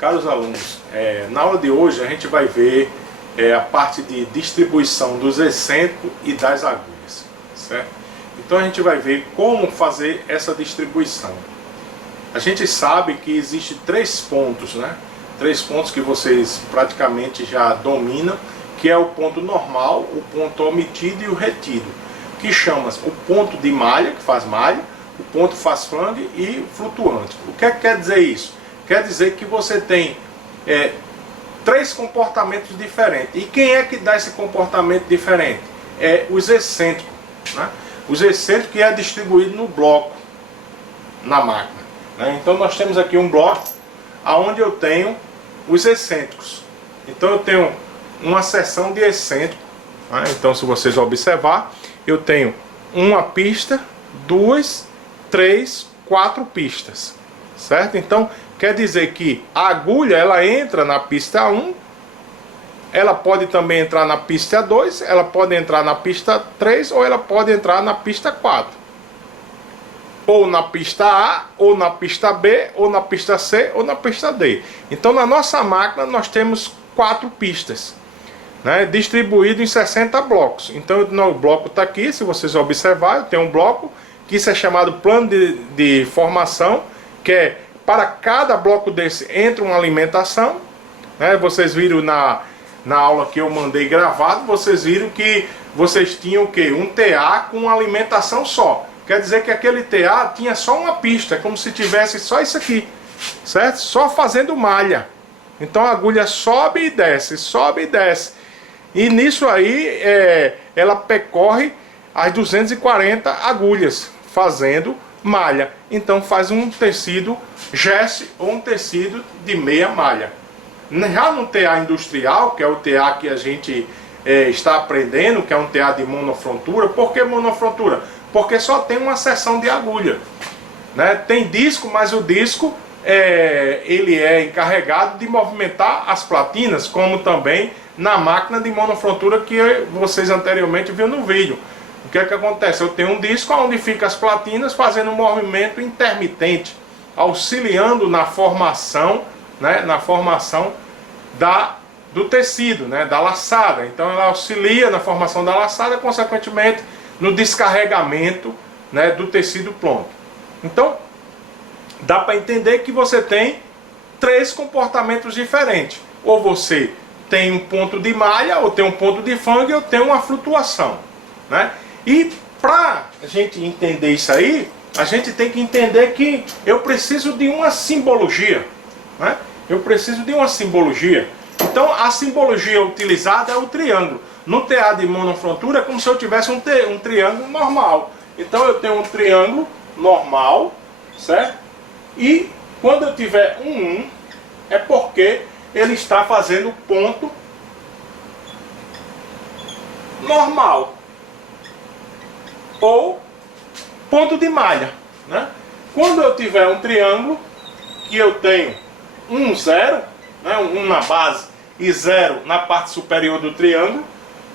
Caros alunos, na aula de hoje a gente vai ver a parte de distribuição dos excêntricos e das agulhas, certo? Então a gente vai ver como fazer essa distribuição. A gente sabe que existe 3 pontos, né? 3 pontos que vocês praticamente já dominam, que é o ponto normal, o ponto omitido e o retido, que chama o ponto de malha, que faz malha, o ponto faz fangue e flutuante. O que é que quer dizer isso? Quer dizer que você tem 3 comportamentos diferentes. E quem é que dá esse comportamento diferente? Os excêntricos, né? Os excêntricos que é distribuído no bloco, na máquina, né? Então nós temos aqui um bloco onde eu tenho os excêntricos. Então eu tenho uma seção de excêntrico, né? Então se vocês observar, eu tenho uma pista, 2, 3, 4 pistas, certo? Então quer dizer que a agulha ela entra na pista 1, ela pode também entrar na pista 2, ela pode entrar na pista 3 ou ela pode entrar na pista 4. Ou na pista A, ou na pista B, ou na pista C, ou na pista D. Então na nossa máquina nós temos 4 pistas, né, distribuído em 60 blocos. Então o bloco está aqui, se vocês observar, eu tenho um bloco que isso é chamado plano de formação, que é para cada bloco desse entra uma alimentação, né? Vocês viram na aula que eu mandei gravado, vocês viram que vocês tinham o quê? Um TA com uma alimentação só. Quer dizer que aquele TA tinha só uma pista, como se tivesse só isso aqui, certo? Só fazendo malha. Então a agulha sobe e desce, sobe e desce. E nisso aí ela percorre as 240 agulhas fazendo malha. Então faz um tecido gesso ou um tecido de meia malha. Já no TA industrial, que é o TA que a gente está aprendendo, que é um TA de monofrontura. Por que monofrontura? Porque só tem uma seção de agulha, né? Tem disco, mas o disco ele é encarregado de movimentar as platinas, como também na máquina de monofrontura que vocês anteriormente viram no vídeo. O que é que acontece? Eu tenho um disco onde fica as platinas fazendo um movimento intermitente, auxiliando na formação, né, na formação do tecido, né, da laçada. Então ela auxilia na formação da laçada, consequentemente no descarregamento, né, do tecido pronto. Então dá para entender que você tem 3 comportamentos diferentes. Ou você tem um ponto de malha, ou tem um ponto de fangue, ou tem uma flutuação, né? E para a gente entender isso aí, a gente tem que entender que eu preciso de uma simbologia, né? Eu preciso de uma simbologia. Então a simbologia utilizada é o triângulo. No TA de monofrontura é como se eu tivesse um triângulo normal. Então eu tenho um triângulo normal, certo? E quando eu tiver um é porque ele está fazendo ponto normal ou ponto de malha, né? Quando eu tiver um triângulo que eu tenho 1, 0, né, 1 na base e 0 na parte superior do triângulo,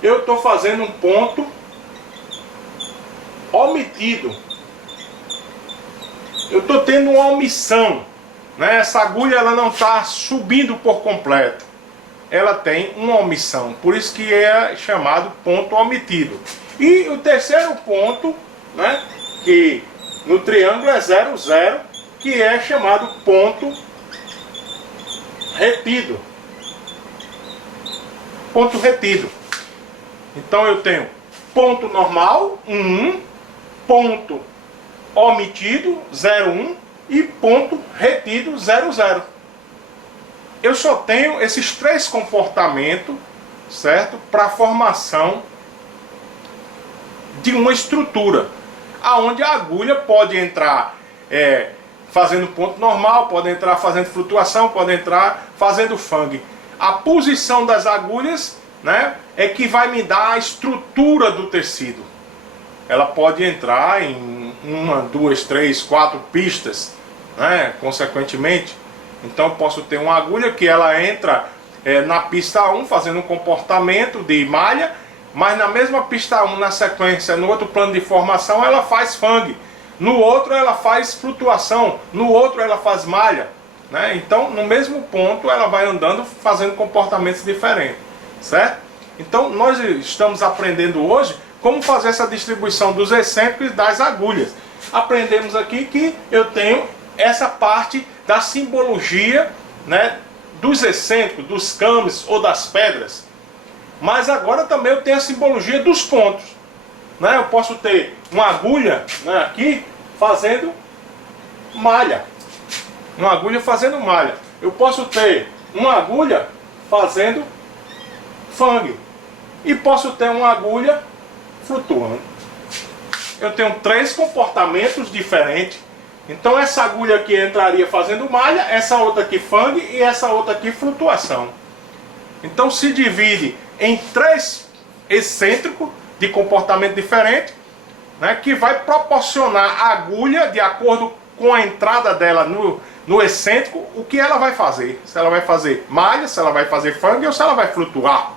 eu estou fazendo um ponto omitido. Eu estou tendo uma omissão, né? Essa agulha ela não está subindo por completo. Ela tem uma omissão. Por isso que é chamado ponto omitido. E o terceiro ponto, né, que no triângulo é 0, 0, que é chamado ponto retido. Ponto retido. Então eu tenho ponto normal, 1, ponto omitido, 0, 1 e ponto retido, 0, 0. Eu só tenho esses 3 comportamentos, certo? Para a formação de uma estrutura, aonde a agulha pode entrar fazendo ponto normal, pode entrar fazendo flutuação, pode entrar fazendo fangue. A posição das agulhas, né, é que vai me dar a estrutura do tecido. Ela pode entrar em 1, 2, 3, 4 pistas, né, consequentemente. Então posso ter uma agulha que ela entra na pista 1 fazendo um comportamento de malha, mas na mesma pista 1, na sequência, no outro plano de formação, ela faz fangue. No outro ela faz flutuação, no outro ela faz malha. né? Então, no mesmo ponto, ela vai andando, fazendo comportamentos diferentes, certo? Então, nós estamos aprendendo hoje como fazer essa distribuição dos excêntricos e das agulhas. Aprendemos aqui que eu tenho essa parte da simbologia, né, dos excêntricos, dos cames ou das pedras. Mas agora também eu tenho a simbologia dos pontos, né? Eu posso ter uma agulha, né, aqui fazendo malha. Uma agulha fazendo malha. Eu posso ter uma agulha fazendo fangue. E posso ter uma agulha flutuando. Eu tenho 3 comportamentos diferentes. Então essa agulha aqui entraria fazendo malha, essa outra aqui fangue e essa outra aqui flutuação. Então se divide em 3 excêntricos de comportamento diferente, né, que vai proporcionar a agulha, de acordo com a entrada dela no excêntrico, o que ela vai fazer. Se ela vai fazer malha, se ela vai fazer fangue ou se ela vai flutuar,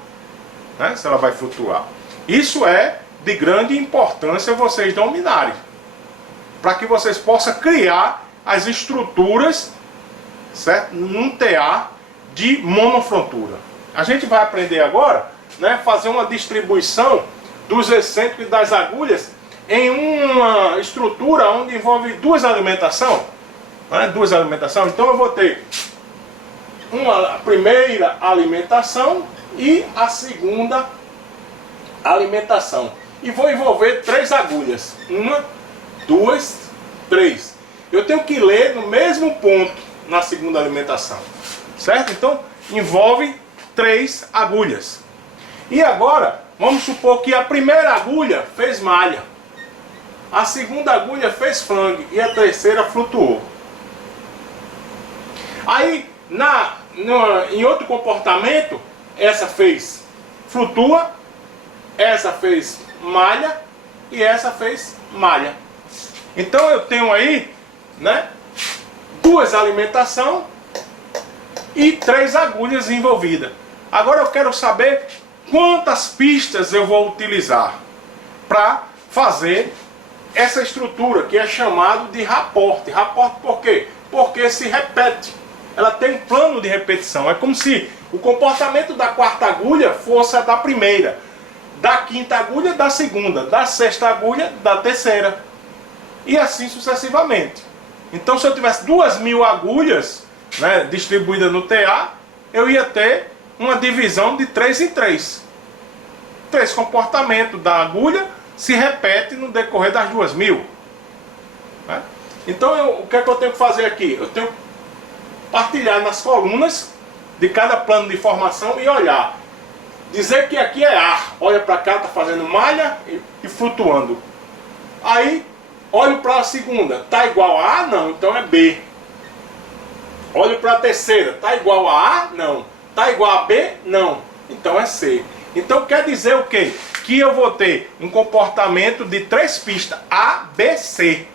né, se ela vai flutuar. Isso é de grande importância vocês dominarem, para que vocês possam criar as estruturas, certo, num TA de monofrontura. A gente vai aprender agora, né, fazer uma distribuição dos excêntricos e das agulhas em uma estrutura onde envolve 2 alimentações, né, 2 alimentações. Então eu vou ter a primeira alimentação e a segunda alimentação. E vou envolver 3 agulhas. 1, 2, 3. Eu tenho que ler no mesmo ponto na segunda alimentação, certo? Então envolve 3 agulhas. E agora vamos supor que a primeira agulha fez malha, a segunda agulha fez fangue e a terceira flutuou. Aí em outro comportamento, essa fez flutua, essa fez malha e essa fez malha. Então eu tenho aí, né, 2 alimentações e 3 agulhas envolvidas. Agora eu quero saber quantas pistas eu vou utilizar para fazer essa estrutura que é chamado de raporte. Raporte por quê? Porque se repete. Ela tem um plano de repetição. É como se o comportamento da 4ª agulha fosse a da primeira, da 5ª agulha da segunda, da 6ª agulha da terceira, e assim sucessivamente. Então se eu tivesse 2.000 agulhas, né, distribuídas no TA, eu ia ter uma divisão de 3 em 3. 3 comportamentos da agulha se repetem no decorrer das 2.000. Né? Então o que é que eu tenho que fazer aqui? Eu tenho que partilhar nas colunas de cada plano de formação e olhar. Dizer que aqui é A. Olha para cá, está fazendo malha e flutuando. Aí olho para a segunda. Está igual a A? Não. Então é B. Olho para a terceira. Está igual a A? Não. Está igual a B? Não. Então é C. Então quer dizer o quê? Que eu vou ter um comportamento de 3 pistas, A, B, C,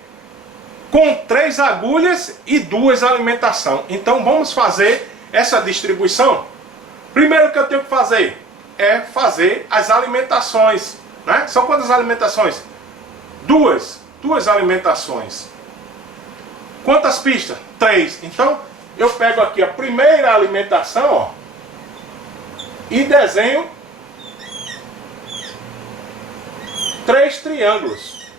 com 3 agulhas e 2 alimentações. Então vamos fazer essa distribuição. Primeiro que eu tenho que fazer é fazer as alimentações, né? São quantas alimentações? 2 alimentações. Quantas pistas? 3. Então eu pego aqui a primeira alimentação, ó, e desenho 3 triângulos,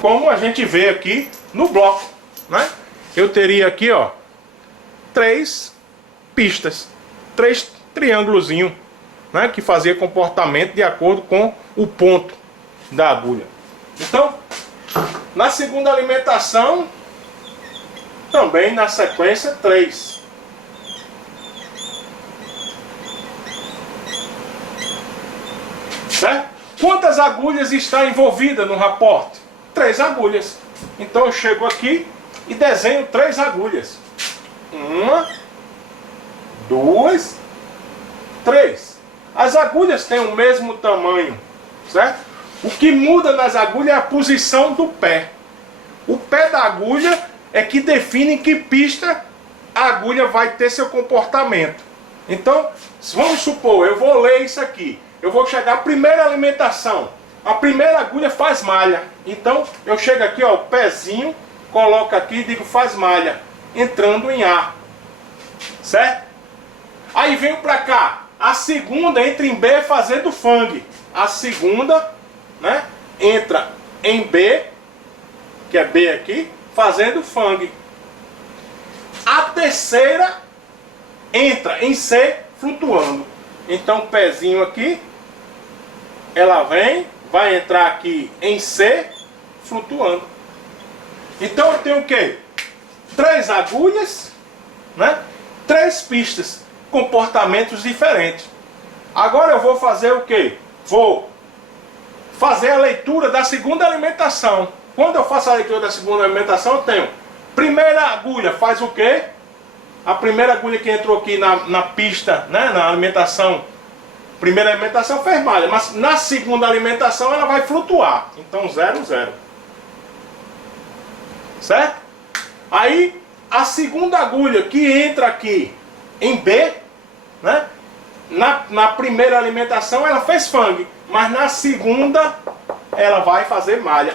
como a gente vê aqui no bloco, né? Eu teria aqui, ó, 3 pistas, 3 triângulozinhos, né, que fazia comportamento de acordo com o ponto da agulha. Então, na segunda alimentação, também na sequência 3. Certo? Quantas agulhas está envolvida no raporte? 3 agulhas. Então eu chego aqui e desenho 3 agulhas. 1, 2, 3. As agulhas têm o mesmo tamanho, certo? O que muda nas agulhas é a posição do pé. O pé da agulha é que define em que pista a agulha vai ter seu comportamento. Então, vamos supor, eu vou ler isso aqui. Eu vou chegar à primeira alimentação. A primeira agulha faz malha. Então eu chego aqui, ó, o pezinho, coloco aqui e digo faz malha, entrando em A. Certo? Aí venho para cá, a segunda entra em B fazendo fang. A segunda, né, entra em B, que é B aqui, fazendo fang. A terceira entra em C flutuando. Então pezinho aqui, ela vem, vai entrar aqui em C flutuando. Então eu tenho o quê? 3 agulhas, né? 3 pistas, comportamentos diferentes. Agora eu vou fazer o quê? Vou fazer a leitura da segunda alimentação. Quando eu faço a leitura da segunda alimentação, eu tenho primeira agulha, faz o quê? A primeira agulha que entrou aqui na pista, né, na alimentação, primeira alimentação fez malha, mas na segunda alimentação ela vai flutuar. Então 0, 0. Certo? Aí a segunda agulha que entra aqui em B, né, na primeira alimentação ela fez fang, mas na segunda ela vai fazer malha.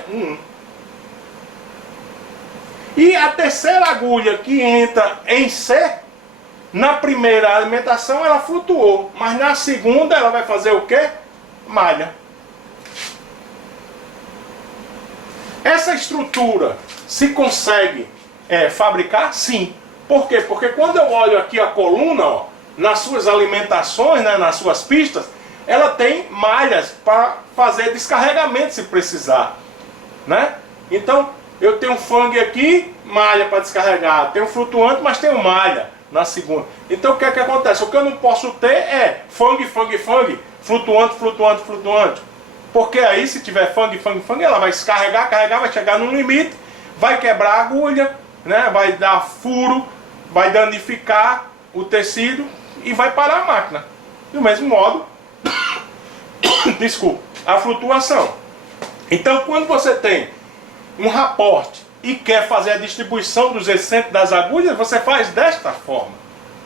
E a terceira agulha que entra em C, na primeira alimentação ela flutuou, mas na segunda ela vai fazer o quê? Malha. Essa estrutura se consegue fabricar? Sim. Por quê? Porque quando eu olho aqui a coluna, ó, nas suas alimentações, né, nas suas pistas, ela tem malhas para fazer descarregamento se precisar, né? Então eu tenho fang aqui, malha para descarregar, tenho flutuante, mas tenho malha na segunda. Então o que é que acontece? O que eu não posso ter é fang, fang, fang, flutuante, flutuante, flutuante. Porque aí se tiver fang, fang, fang, ela vai descarregar, carregar, vai chegar num limite, vai quebrar a agulha, né? Vai dar furo, vai danificar o tecido e vai parar a máquina. Do mesmo modo, desculpa, a flutuação. Então quando você tem um raporte e quer fazer a distribuição dos excêntricos das agulhas, você faz desta forma,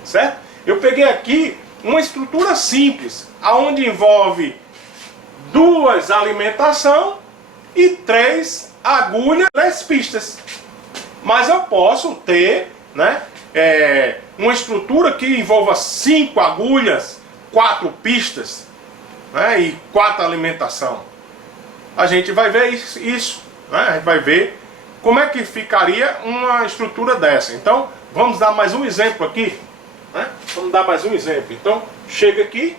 certo? Eu peguei aqui uma estrutura simples, aonde envolve 2 alimentação e 3 agulhas, 3 pistas. Mas eu posso ter, né, uma estrutura que envolva 5 agulhas, 4 pistas, né, e 4 alimentação. A gente vai ver isso, né? A gente vai ver como é que ficaria uma estrutura dessa. Então vamos dar mais um exemplo aqui, né? Vamos dar mais um exemplo. Então chega aqui,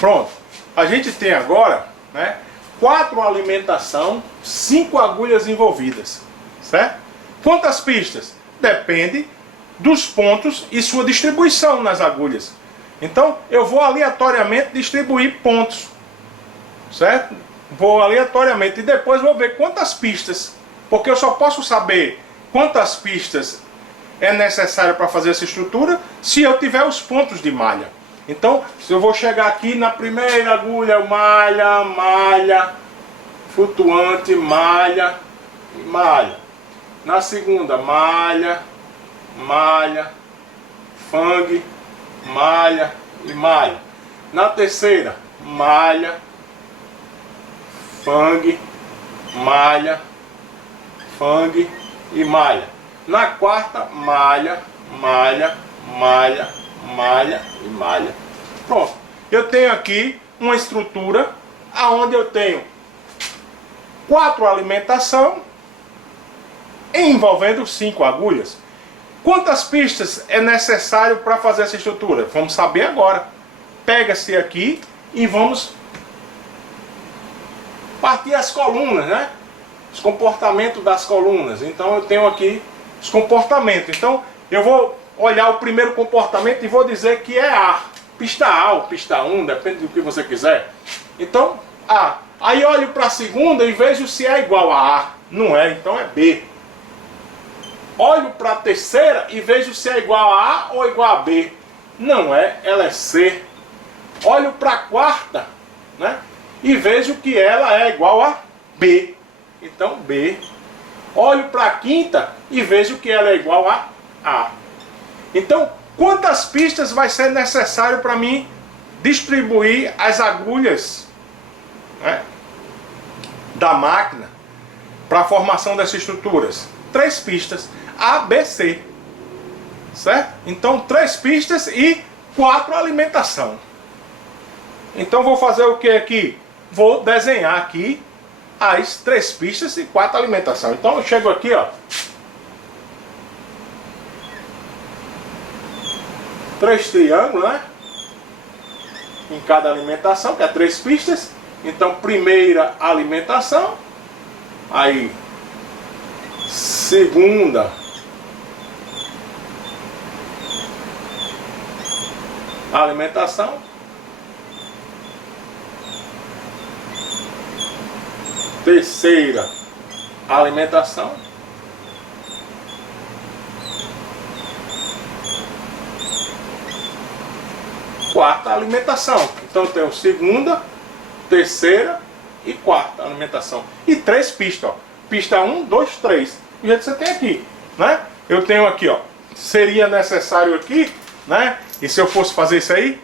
pronto. A gente tem agora, né, 4 alimentação, 5 agulhas envolvidas, certo? Quantas pistas? Depende dos pontos e sua distribuição nas agulhas. Então eu vou aleatoriamente distribuir pontos, certo? Vou aleatoriamente e depois vou ver quantas pistas, porque eu só posso saber quantas pistas é necessário para fazer essa estrutura se eu tiver os pontos de malha. Então se eu vou chegar aqui na primeira agulha, malha, malha, flutuante, malha, malha. Na segunda, malha, malha, fang, malha e malha. Na terceira, malha, fang, malha, fang e malha. Na quarta, malha, malha, malha, malha e malha. Pronto. Eu tenho aqui uma estrutura aonde eu tenho 4 alimentação envolvendo 5 agulhas. Quantas pistas é necessário para fazer essa estrutura? Vamos saber agora. Pega-se aqui e vamos partir as colunas, né? Os comportamentos das colunas. Então eu tenho aqui os comportamentos. Então eu vou olhar o primeiro comportamento e vou dizer que é A. Pista A ou pista 1, depende do que você quiser. Então A. Aí olho para a segunda e vejo se é igual a A. Não é, então é B. Olho para a terceira e vejo se é igual a A ou igual a B. Não é, ela é C. Olho para a quarta, né, e vejo que ela é igual a B. Então B. Olho para a quinta e vejo que ela é igual a A. Então, quantas pistas vai ser necessário para mim distribuir as agulhas, né, da máquina para a formação dessas estruturas? 3 pistas, A, B, C. Certo? Então 3 pistas e 4 alimentação. Então vou fazer o que aqui? Vou desenhar aqui as 3 pistas e 4 alimentação. Então eu chego aqui, ó, 3 triângulos, né? Em cada alimentação, que é 3 pistas. Então primeira alimentação, aí segunda alimentação, terceira alimentação, quarta alimentação. Então eu tenho segunda, terceira e quarta alimentação. E 3 pistas, ó. Pista 1, 2, 3. Do jeito que você tem aqui, né? Eu tenho aqui, ó. Seria necessário aqui, né? E se eu fosse fazer isso aí,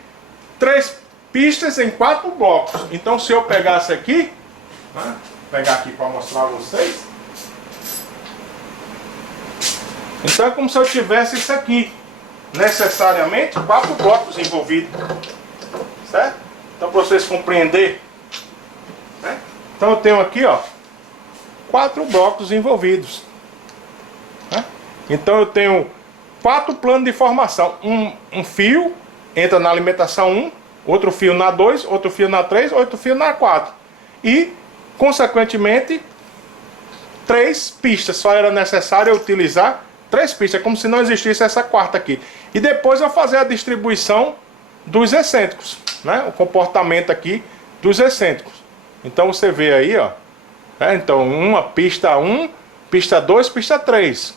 3 pistas em 4 blocos. Então se eu pegasse aqui, né? Pegar aqui para mostrar a vocês. Então é como se eu tivesse isso aqui. Necessariamente 4 blocos envolvidos. Certo? Então para vocês compreenderem, né? Então eu tenho aqui, ó, 4 blocos envolvidos, né? Então eu tenho 4 planos de formação. Um fio entra na alimentação 1, outro fio na 2, outro fio na 3, outro fio na 4. E, consequentemente, 3 pistas. Só era necessário eu utilizar 3 pistas, como se não existisse essa quarta aqui. E depois eu fazer a distribuição dos excêntricos, né? O comportamento aqui dos excêntricos. Então você vê aí, ó. Então, uma pista 1, pista 2, pista 3.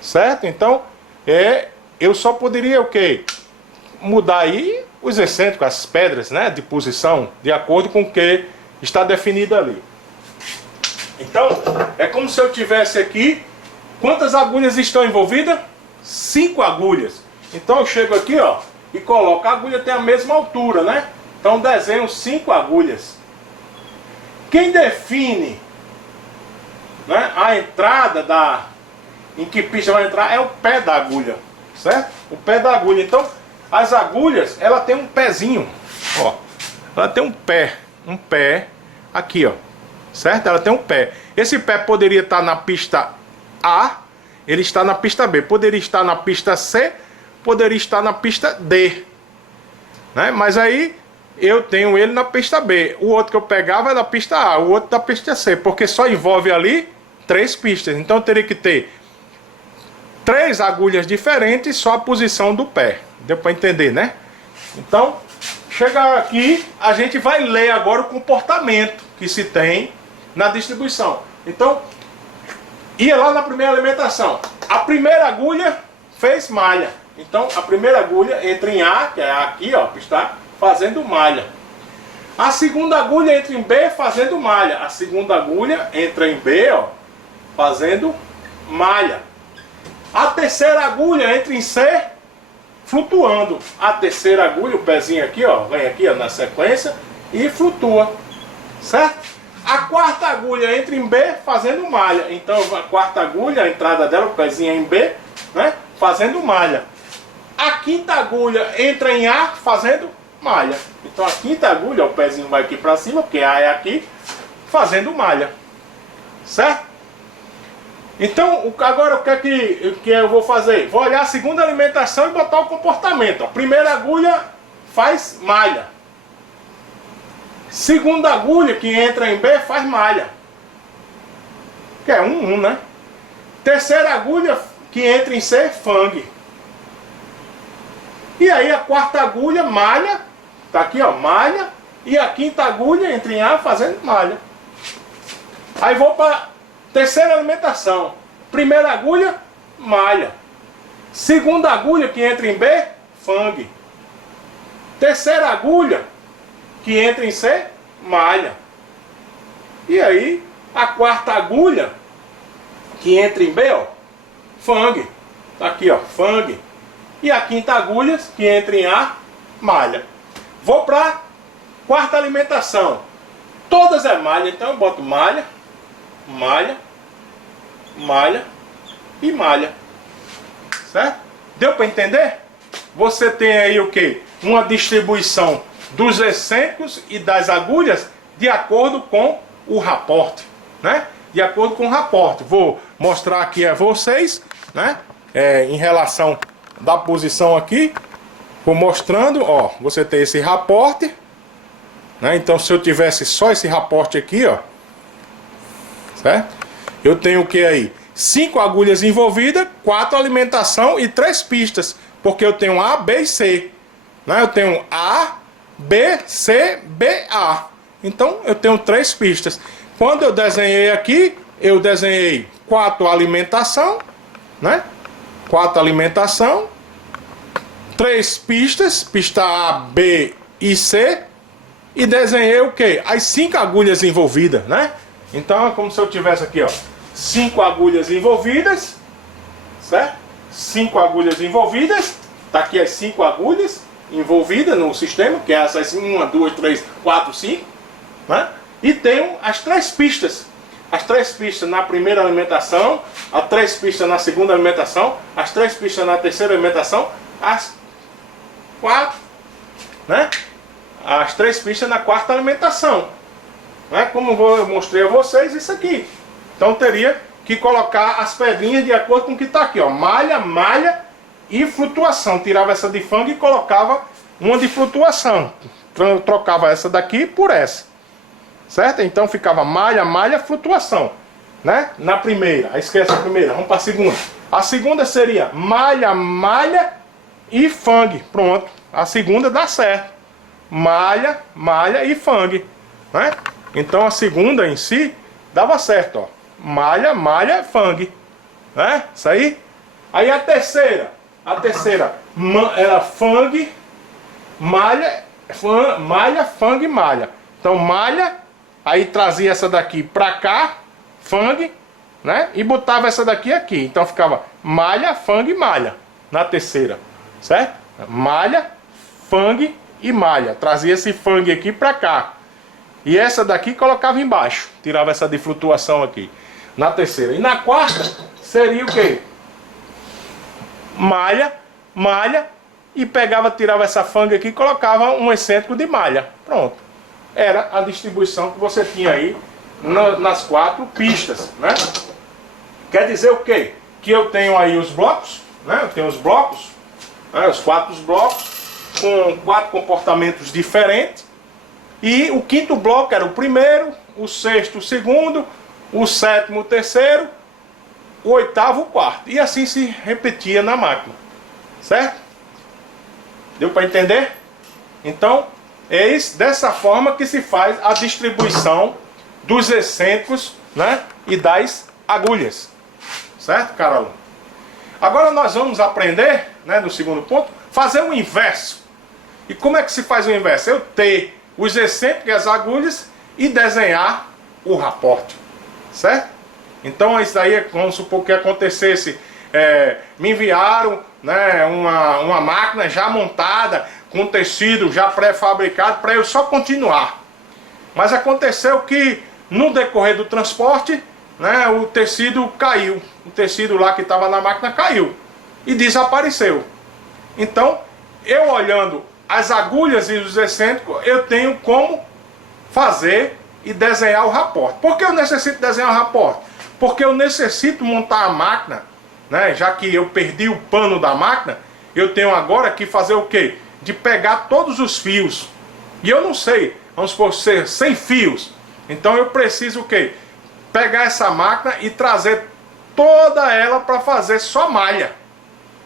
Certo? Então, eu só poderia o quê? Mudar aí os excêntricos, as pedras, né, de posição, de acordo com o que está definido ali. Então, é como se eu tivesse aqui, quantas agulhas estão envolvidas? 5 agulhas. Então eu chego aqui, ó, e coloco, a agulha tem a mesma altura, né? Então desenho 5 agulhas. Quem define, né, a entrada em que pista vai entrar é o pé da agulha, certo? O pé da agulha. Então, as agulhas, ela tem um pezinho, ó. Ela tem um pé aqui, ó. Certo? Ela tem um pé. Esse pé poderia estar na pista A, ele está na pista B. Poderia estar na pista C, poderia estar na pista D, né? Mas aí eu tenho ele na pista B. O outro que eu pegava é da pista A, o outro da pista C, porque só envolve ali 3 pistas. Então eu teria que ter 3 agulhas diferentes, só a posição do pé. Deu para entender, né? Então, chegar aqui, a gente vai ler agora o comportamento que se tem na distribuição. Então, ia lá na primeira alimentação. A primeira agulha fez malha. Então, a primeira agulha entra em A, que é aqui, ó, que está fazendo malha. A segunda agulha entra em B, fazendo malha. A segunda agulha entra em B, ó, fazendo malha. A terceira agulha entra em C, flutuando. A terceira agulha, o pezinho aqui, ó, vem aqui, ó, na sequência e flutua. Certo? A quarta agulha entra em B, fazendo malha. Então a quarta agulha, a entrada dela, o pezinho é em B, né, fazendo malha. A quinta agulha entra em A, fazendo malha. Então a quinta agulha, o pezinho vai aqui para cima, porque A é aqui, fazendo malha. Certo? Então, agora o que é que eu vou fazer? Vou olhar a segunda alimentação e botar o comportamento. A primeira agulha faz malha. Segunda agulha que entra em B faz malha. Que é 1, né? Terceira agulha que entra em C, fangue. E aí a quarta agulha, malha. Tá aqui, ó, malha. E a quinta agulha entra em A fazendo malha. Aí vou para terceira alimentação. Primeira agulha, malha. Segunda agulha que entra em B, fangue. Terceira agulha que entra em C, malha. E aí, a quarta agulha que entra em B, ó, fangue. Tá aqui, ó, fangue. E a quinta agulha que entra em A, malha. Vou para quarta alimentação. Todas é malha, então eu boto malha, malha, malha e malha. Certo? Deu para entender? Você tem aí o que? Uma distribuição dos excêntricos e das agulhas de acordo com o raporte, né? De acordo com o raporte. Vou mostrar aqui a vocês, né? Em relação da posição aqui, vou mostrando, ó, você tem esse raporte, né? Então se eu tivesse só esse raporte aqui, ó, certo? Eu tenho o que aí? 5 agulhas envolvidas, 4 alimentação e 3 pistas, porque eu tenho A, B e C, né? Eu tenho A, B, C, B, A. Então eu tenho 3 pistas. Quando eu desenhei aqui, eu desenhei 4 alimentação, né? 4 alimentação, 3 pistas, pista A, B e C, e desenhei o que? As 5 agulhas envolvidas, né? Então é como se eu tivesse aqui, ó, 5 agulhas envolvidas, certo? 5 agulhas envolvidas, tá aqui as 5 agulhas envolvidas no sistema, que é essas 1, 2, 3, 4, 5, né? E tenho as 3 pistas. As 3 pistas na primeira alimentação, as 3 pistas na segunda alimentação, as 3 pistas na terceira alimentação, as 4, né? As 3 pistas na quarta alimentação, né? Como eu mostrei a vocês isso aqui. Então teria que colocar as pedrinhas de acordo com o que está aqui, ó. Malha, malha e flutuação. Tirava essa de fang e colocava uma de flutuação. Trocava essa daqui por essa. Certo? Então ficava malha, malha, flutuação, né? Na primeira, esquece a primeira, vamos para a segunda. A segunda seria malha, malha e fang. Pronto, a segunda dá certo. Malha, malha e fang, né? Então a segunda em si dava certo, ó. Malha, malha, fang, né? Isso aí. Aí a terceira era fang, malha, malha, fang, malha. Então malha, aí trazia essa daqui pra cá, fang, né? E botava essa daqui aqui. Então ficava malha, fang, malha na terceira, certo? Malha, fang e malha. Trazia esse fang aqui pra cá. E essa daqui colocava embaixo. Tirava essa de flutuação aqui. Na terceira. E na quarta seria o quê? Malha, malha. E pegava, tirava essa fang aqui e colocava um excêntrico de malha. Pronto. Era a distribuição que você tinha aí nas 4 pistas, né? Quer dizer o quê? Que eu tenho aí os blocos, né? Eu tenho os blocos, né? Os 4 blocos com 4 comportamentos diferentes. E o quinto bloco era o primeiro, o sexto o segundo, o sétimo o terceiro, o oitavo o quarto. E assim se repetia na máquina. Certo? Deu para entender? Então, é dessa forma que se faz a distribuição dos excêntricos, né? E das agulhas. Certo, cara aluno? Agora nós vamos aprender, né, no segundo ponto, fazer o inverso. E como é que se faz o inverso? Eu ter os excêntricos e as agulhas e desenhar o raporte, certo? Então isso aí, vamos supor que acontecesse, me enviaram, né, uma máquina já montada, com tecido já pré-fabricado, para eu só continuar. Mas aconteceu que no decorrer do transporte, né, o tecido caiu, o tecido lá que estava na máquina caiu e desapareceu. Então, eu olhando as agulhas e os excêntricos, eu tenho como fazer e desenhar o raporte. Por que eu necessito desenhar o raporte? Porque eu necessito montar a máquina, né? Já que eu perdi o pano da máquina, eu tenho agora que fazer o quê? De pegar todos os fios. E eu não sei, vamos supor ser 100 fios. Então eu preciso o quê? Pegar essa máquina e trazer toda ela para fazer só malha.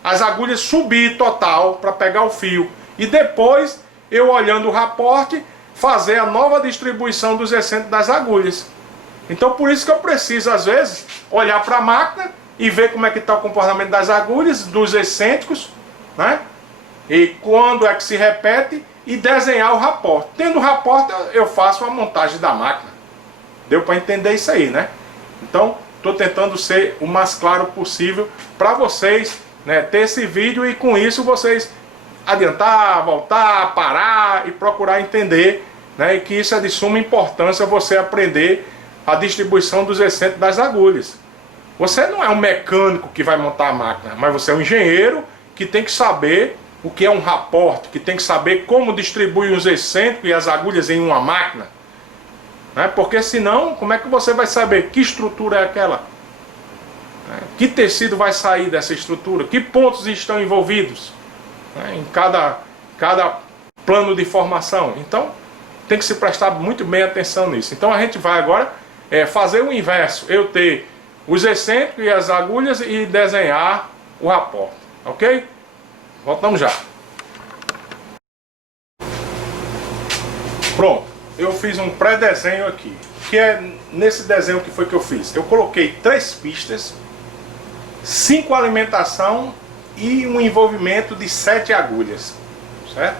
As agulhas subir total para pegar o fio. E depois, eu olhando o raporte, fazer a nova distribuição dos excêntricos das agulhas. Então por isso que eu preciso, às vezes, olhar para a máquina e ver como é que está o comportamento das agulhas, dos excêntricos, né? E quando é que se repete, e desenhar o raporte. Tendo o raporte, eu faço a montagem da máquina. Deu para entender isso aí, né? Então, estou tentando ser o mais claro possível para vocês, né, ter esse vídeo e com isso vocês adiantar, voltar, parar e procurar entender, né? E que isso é de suma importância você aprender a distribuição dos excêntricos das agulhas. Você não é um mecânico que vai montar a máquina, mas você é um engenheiro que tem que saber o que é um raporte, que tem que saber como distribuir os excêntricos e as agulhas em uma máquina. Né? Porque senão, como é que você vai saber que estrutura é aquela? Que tecido vai sair dessa estrutura? Que pontos estão envolvidos, né, em cada plano de formação? Então, tem que se prestar muito bem atenção nisso. Então, a gente vai agora fazer o inverso. Eu ter os excêntricos e as agulhas e desenhar o raporte. Ok? Voltamos já. Pronto. Eu fiz um pré-desenho aqui. Que é nesse desenho que foi que eu fiz? Eu coloquei 3 pistas, 5 alimentação e um envolvimento de 7 agulhas, certo?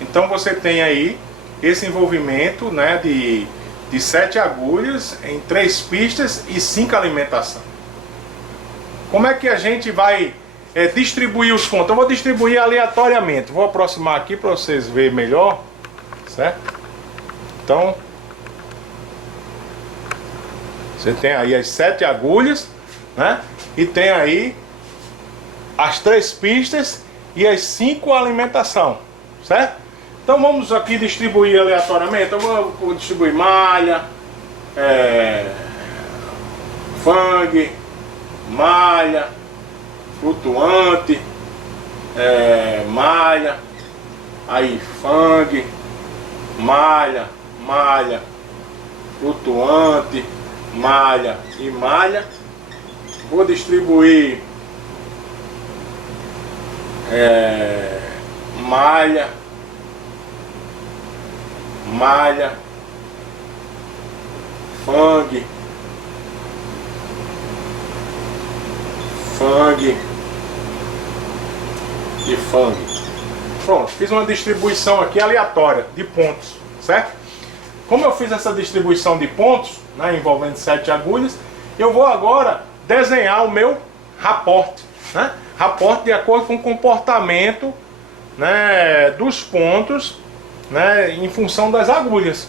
Então você tem aí esse envolvimento, né, de 7 agulhas em 3 pistas e 5 alimentação. Como é que a gente vai distribuir os pontos? Eu vou distribuir aleatoriamente. Vou aproximar aqui para vocês verem melhor, certo? Então você tem aí as 7 agulhas, né? E tem aí as 3 pistas e as 5 alimentação, certo? Então vamos aqui distribuir aleatoriamente. Eu vou distribuir malha, fangue, malha, flutuante, malha, aí fangue, malha, flutuante, malha e malha. Vou distribuir malha, fangue, e fangue. Pronto, fiz uma distribuição aqui aleatória de pontos, certo? Como eu fiz essa distribuição de pontos, né, envolvendo 7 agulhas, eu vou agora desenhar o meu raporte, né? Raporte de acordo com o comportamento, né, dos pontos, né, em função das agulhas.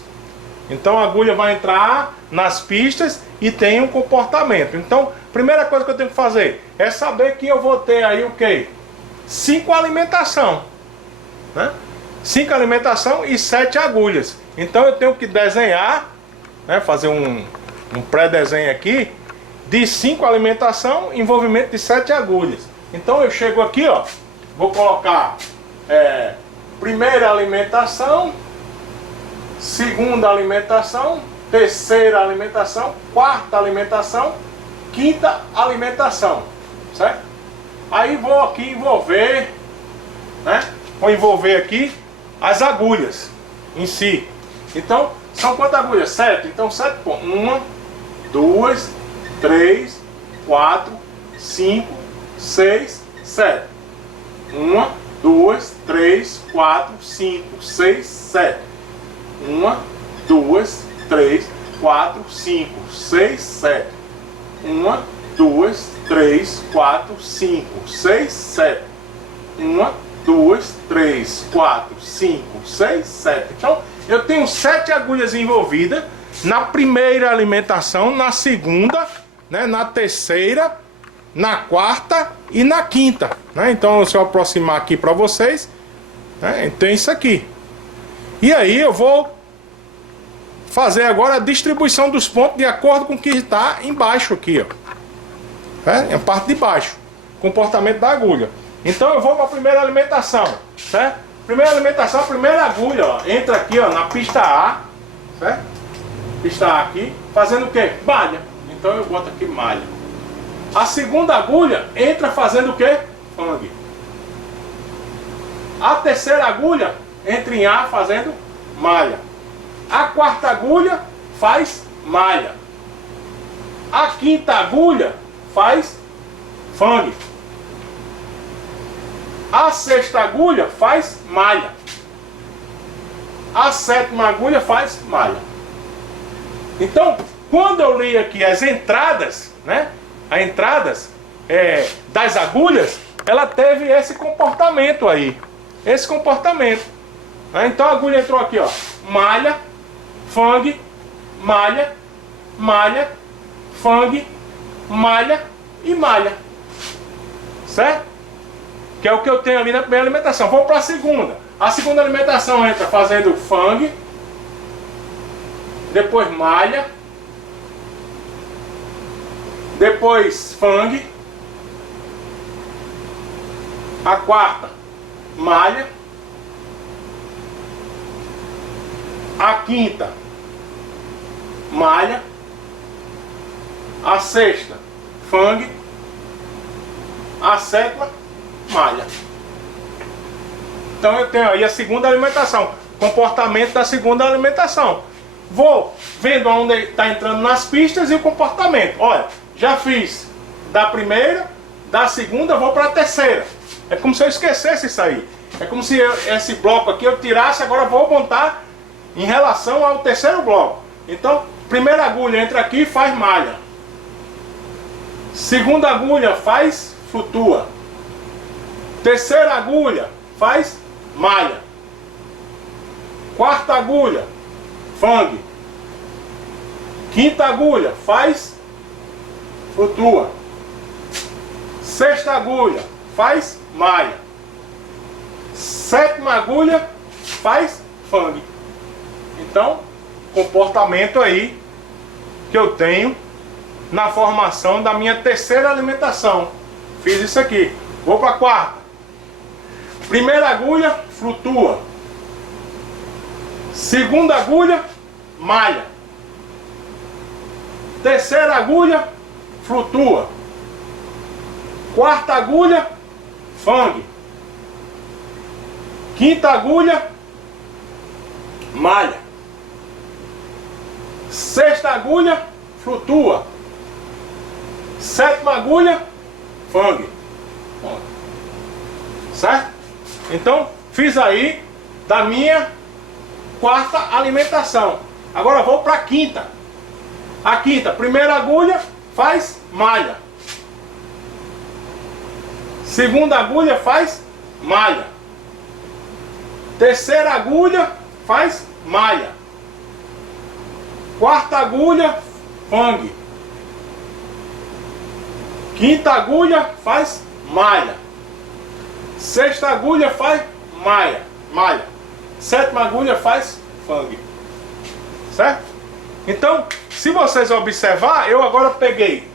Então a agulha vai entrar nas pistas e tem um comportamento. Então, primeira coisa que eu tenho que fazer é saber que eu vou ter aí o quê? 5 alimentação, né? 5 alimentação e 7 agulhas. Então eu tenho que desenhar, né, fazer um pré-desenho aqui de 5 alimentação, envolvimento de 7 agulhas. Então eu chego aqui, ó, vou colocar primeira alimentação, segunda alimentação, terceira alimentação, quarta alimentação, quinta alimentação, certo? Aí vou aqui envolver, né? Vou envolver aqui as agulhas em si. Então, são quantas agulhas? 7. Então, 7 pontos. 1, 2, 3, 4, 5, 6, 7. 1, 2, 3, 4, 5, 6, 7. 1, 2, 3, 4, 5, 6, 7. 1, 2, 3, 4, 5, 6, 7. 1, 2, 3, 4, 5, 6, 7. Então, eu tenho 7 agulhas envolvidas na primeira alimentação, na segunda, né, na terceira, na quarta e na quinta, né? Então, se eu aproximar aqui para vocês, né, tem isso aqui. E aí eu vou fazer agora a distribuição dos pontos de acordo com o que está embaixo aqui, ó. É a parte de baixo, comportamento da agulha. Então eu vou para a primeira alimentação, certo? Primeira alimentação, a primeira agulha, ó, entra aqui, ó, na pista A, certo? Pista A aqui, fazendo o quê? Malha. Então eu boto aqui malha. A segunda agulha entra fazendo o quê? Fangue. A terceira agulha entra em A fazendo malha. A quarta agulha faz malha. A quinta agulha faz fangue. A sexta agulha faz malha. A sétima agulha faz malha. Então, quando eu li aqui as entradas, né? As entradas das agulhas, ela teve esse comportamento aí. esse comportamento. Então a agulha entrou aqui, ó, malha, fang, malha, malha, fang, malha e malha, certo? Que é o que eu tenho ali na primeira alimentação. Vamos para a segunda. A segunda alimentação entra fazendo fang, depois malha, depois fang, a quarta malha, a quinta malha, a sexta fang, a sétima malha. Então eu tenho aí a segunda alimentação, comportamento da segunda alimentação. Vou vendo onde está entrando nas pistas e o comportamento. Olha, já fiz da primeira, da segunda, vou para a terceira. É como se eu esquecesse isso aí. É como se esse bloco aqui eu tirasse, agora vou montar em relação ao terceiro bloco. Então, primeira agulha entra aqui e faz malha. Segunda agulha faz flutua. Terceira agulha faz malha. Quarta agulha, fang. Quinta agulha faz flutua. Sexta agulha faz malha. Sétima agulha faz fang. Então, comportamento aí que eu tenho na formação da minha terceira alimentação. Fiz isso aqui. Vou para a quarta. Primeira agulha, flutua. Segunda agulha, malha. Terceira agulha, flutua. Quarta agulha, fang. Quinta agulha, malha. Sexta agulha, flutua. Sétima agulha, fang. Certo? Então, fiz aí da minha quarta alimentação. Agora vou para a quinta. A quinta, primeira agulha, faz malha. Segunda agulha, faz malha. Terceira agulha, faz malha. Quarta agulha, fang. Quinta agulha, faz malha. Sexta agulha faz malha. Sétima agulha faz fang. Certo? Então, se vocês observar, eu agora peguei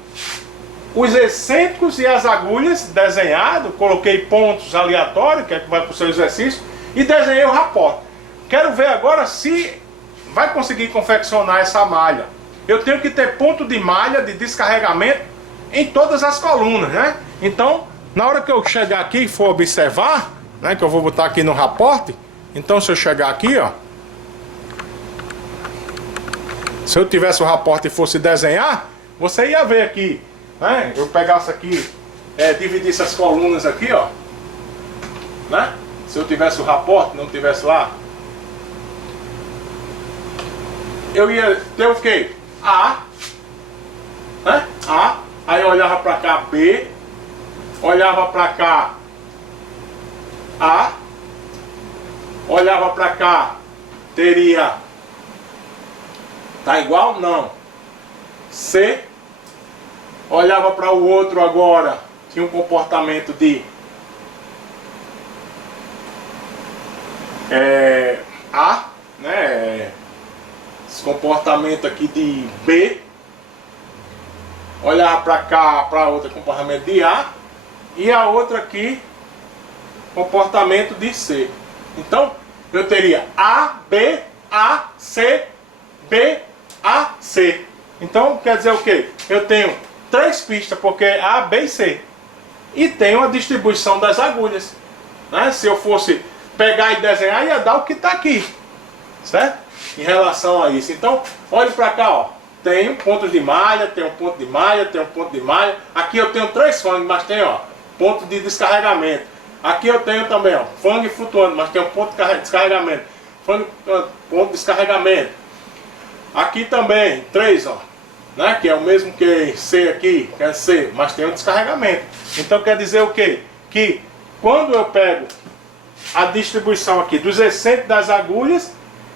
os excêntricos e as agulhas desenhado, coloquei pontos aleatórios, que é que vai para o seu exercício, e desenhei o raporte. Quero ver agora se vai conseguir confeccionar essa malha. Eu tenho que ter ponto de malha, de descarregamento em todas as colunas, né? Então, na hora que eu chegar aqui e for observar, né, que eu vou botar aqui no raporte, então se eu chegar aqui, ó, se eu tivesse o raporte e fosse desenhar, você ia ver aqui, né? Eu pegasse aqui, dividisse as colunas aqui, ó, né? Se eu tivesse o raporte, não tivesse lá, eu ia ter o quê? A, né? A, aí eu olhava pra cá, B, olhava pra cá, A, olhava pra cá, teria, tá igual? Não. C, olhava para o outro agora, tinha um comportamento de A, né? Esse comportamento aqui de B, olhava para cá, para outra, comportamento de A, e a outra aqui, comportamento de C. Então, eu teria A, B, A, C, B, A, C. Então, quer dizer o quê? Eu tenho 3 pistas, porque é A, B e C. E tenho a distribuição das agulhas, né? Se eu fosse pegar e desenhar, ia dar o que está aqui, certo? Em relação a isso. Então, olhe para cá, ó. Tenho pontos de malha, tenho ponto de malha, tenho ponto de malha. Aqui eu tenho 3 fangs, mas tenho, ó, ponto de descarregamento. Aqui eu tenho também, ó, fang flutuando, mas tenho ponto de descarregamento. Fang, ponto de descarregamento. Aqui também, 3, ó, né? Que é o mesmo que C aqui, que é C, mas tem um descarregamento. Então quer dizer o quê? Que quando eu pego a distribuição aqui dos excêntricos das agulhas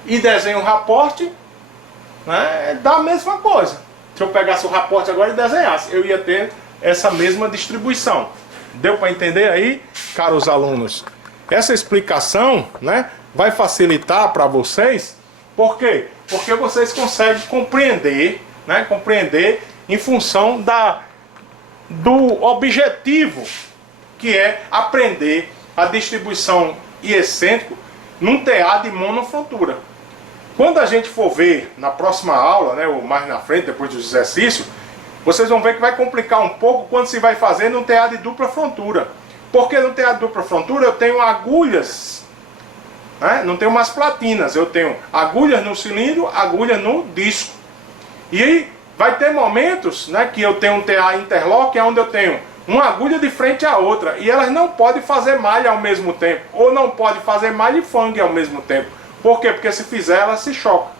e desenho o raporte, né, dá a mesma coisa. Se eu pegasse o raporte agora e desenhasse, eu ia ter essa mesma distribuição. Deu para entender aí, caros alunos? Essa explicação, né, vai facilitar para vocês. Por quê? Porque vocês conseguem compreender, né, compreender em função do objetivo, que é aprender a distribuição e excêntrico num TA de monofrontura. Quando a gente for ver na próxima aula, né, ou mais na frente, depois dos exercícios, vocês vão ver que vai complicar um pouco quando se vai fazer num TA de dupla frontura. Porque no TA de dupla frontura eu tenho agulhas, né, não tenho mais platinas, eu tenho agulhas no cilindro, agulhas no disco. E aí vai ter momentos, né, que eu tenho um TA interlock, onde eu tenho uma agulha de frente à outra, e elas não podem fazer malha ao mesmo tempo, ou não podem fazer malha e fang ao mesmo tempo. Por quê? Porque se fizer, ela se choca.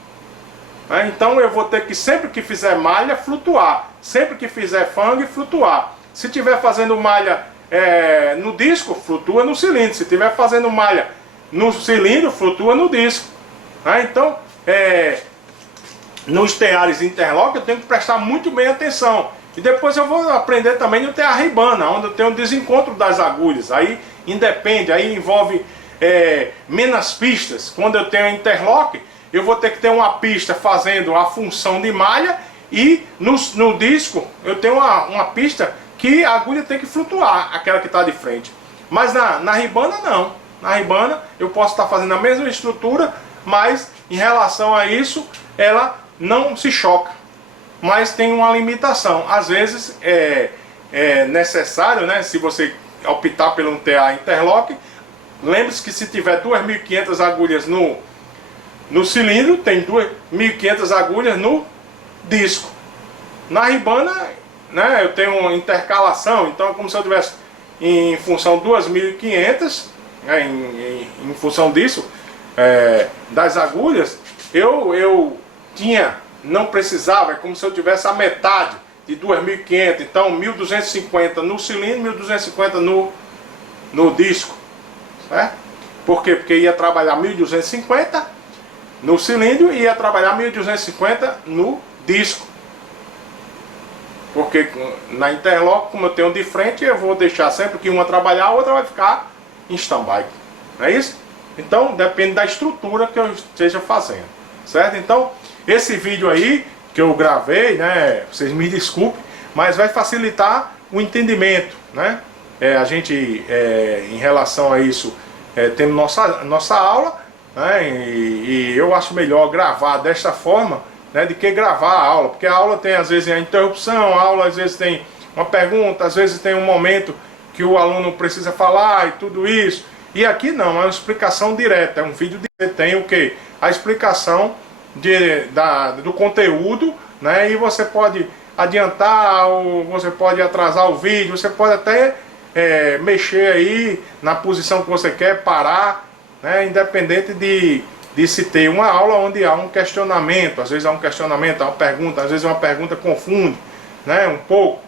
Então eu vou ter que, sempre que fizer malha, flutuar. Sempre que fizer fang, flutuar. Se estiver fazendo malha no disco, flutua no cilindro. Se estiver fazendo malha no cilindro, flutua no disco. Então, nos teares interlock eu tenho que prestar muito bem atenção. E depois eu vou aprender também no TA Ray-Ban, onde eu tenho o desencontro das agulhas. Aí independe, aí envolve menos pistas. Quando eu tenho interlock, eu vou ter que ter uma pista fazendo a função de malha, e no disco eu tenho uma pista que a agulha tem que flutuar, aquela que está de frente. Mas na ribana não. Na ribana eu posso estar fazendo a mesma estrutura, mas em relação a isso ela não se choca. Mas tem uma limitação. Às vezes é necessário, né, se você optar pelo um TA interlock, lembre-se que se tiver 2.500 agulhas no cilindro, tem 2.500 agulhas no disco. Na ribana, né, eu tenho uma intercalação, então é como se eu tivesse em função 2.500, né, em função disso, das agulhas, eu não precisava, é como se eu tivesse a metade de 2.500, então 1.250 no cilindro, 1.250 no disco, certo? Por quê? Porque ia trabalhar 1.250 no cilindro e ia trabalhar 1.250 no disco. Porque na interlock, como eu tenho de frente, eu vou deixar sempre que uma trabalhar, a outra vai ficar em stand-by. Não é isso? Então depende da estrutura que eu esteja fazendo, certo? Então esse vídeo aí que eu gravei, né, vocês me desculpem, mas vai facilitar o entendimento, né? A gente, em relação a isso, temos nossa aula, né, e eu acho melhor gravar desta forma, né, do que gravar a aula, porque a aula tem às vezes a interrupção, a aula às vezes tem uma pergunta, às vezes tem um momento que o aluno precisa falar e tudo isso. E aqui não, é uma explicação direta, é um vídeo que tem o que? A explicação do conteúdo, né, e você pode adiantar, ou você pode atrasar o vídeo, você pode até mexer aí na posição que você quer, parar, né, independente de se ter uma aula onde há um questionamento. Às vezes há um questionamento, há uma pergunta, às vezes uma pergunta confunde, né, um pouco.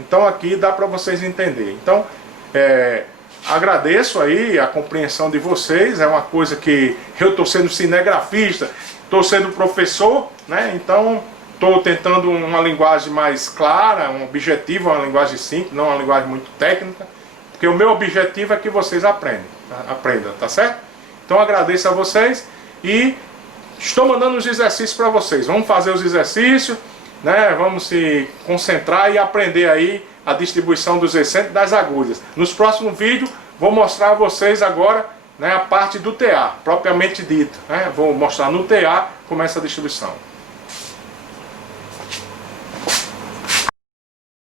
Então aqui dá para vocês entenderem. Então agradeço aí a compreensão de vocês. É uma coisa que eu estou sendo cinegrafista, estou sendo professor, né, então estou tentando uma linguagem mais clara, um objetivo, uma linguagem simples, não uma linguagem muito técnica, porque o meu objetivo é que vocês aprendam, tá certo? Então agradeço a vocês e estou mandando os exercícios para vocês. Vamos fazer os exercícios, né? Vamos se concentrar e aprender aí a distribuição dos excêntricos das agulhas. Nos próximos vídeos vou mostrar a vocês agora, né, a parte do TA, propriamente dito, né? Vou mostrar no TA como é essa distribuição.